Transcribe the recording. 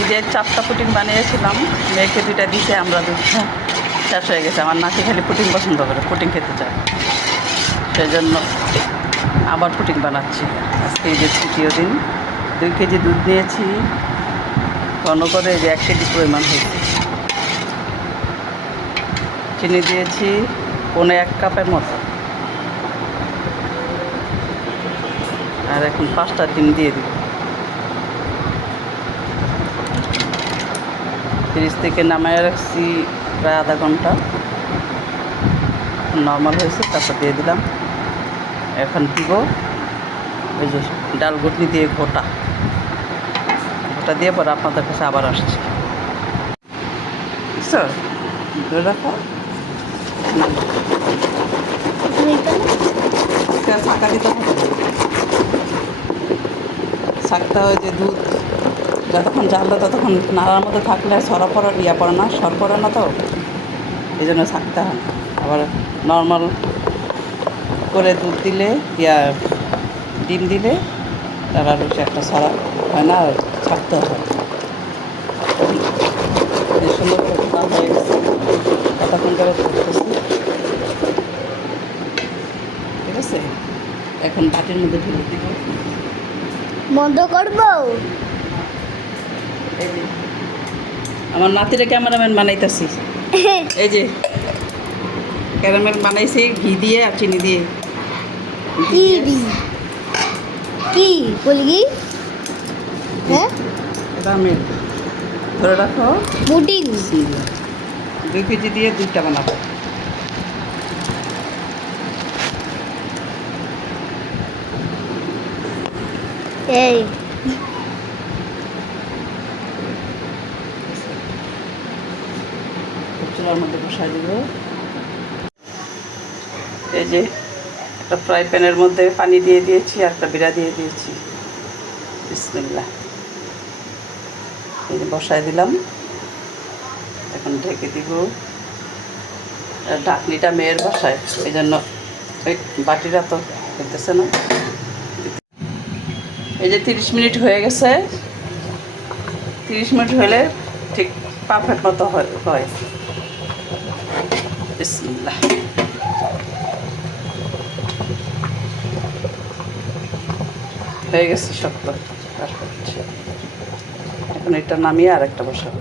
ঈদের 4টা পুটিং বানিয়েছিলাম, মেয়েকে 2টা দিছে, আমরা 2টা শেষ হয়ে গেছে। আমার নাতি খালি পুটিং পছন্দ করে, পুটিং খেতে চায়, সেই জন্য আবার পুটিং বানাচ্ছি। আজকে ঈদের 3য় দিন। 2 কেজি দুধ নিয়েছি, ঘন করে যে 1 কেজি পরিমাণ হয়েছে। চিনি দিয়েছি 1.25 কাপের মতো, আর এখন 5টা ডিম দিয়ে দিব। ফ্রিজ থেকে নামায় রাখছি প্রায় আধা ঘন্টা, নর্মাল হয়েছে, তারপর দিয়ে দিলাম। এখন দিব ওই যে ডাল ঘুটনি দিয়ে ঘোটা দিয়ে পরে আপনাদের কাছে আবার আসছি। স্যার ধরে রাখো, ছাঁকা দিতে হবে। ছাঁকটা হয় যে দুধ যতক্ষণ জ্বাললো ততক্ষণ নাড়ার মধ্যে থাকলে সরা পড়া পড়ে না, সর পড়ে না, তো এই জন্য ছাঁকতে হয়। আবার নর্মাল করে দুধ দিলে ডিম দিলে তারা বেশি একটা সরা হয় না, আর ছাঁকতে হয়। সুন্দর করে ঘোটা হয়ে গেছে, কতক্ষণ করে করতেছি, ঠিক আছে। এখন বাটির মধ্যে ঢেলে দিব। বন্ধ করবো। এই যে আমার নাতিরে ক্যামেরাম্যান বানাইতেছি, এই যে ক্যারামেল বানাইছি ঘি দিয়ে আর চিনি দিয়ে। কি বলি? হ্যাঁ, এটা আমি ধরে রাখো। পুডিং 2 কেজি দিয়ে 2টা বানাবো। এই চুলার মধ্যে বসাই দিব। এই যে একটা ফ্রাই প্যানের মধ্যে পানি দিয়ে দিয়েছি, আর একটা বিড়া দিয়ে দিয়েছি। বিসমিল্লাহ, এই যে বসাই দিলাম। এখন ঢেকে দিব। ঢাকনিটা মেয়ের বসায়, এই জন্য ওই বাটিটা তো হইতেছে না। এই যে 30 মিনিট হয়ে গেছে। 30 মিনিট হলে ঠিক পারফেক্ট মতো হয়। বিসমিল্লাহ, হয়ে গেছে শক্ত পারফেক্ট। এখন এটা নামিয়ে আর একটা বসাবো।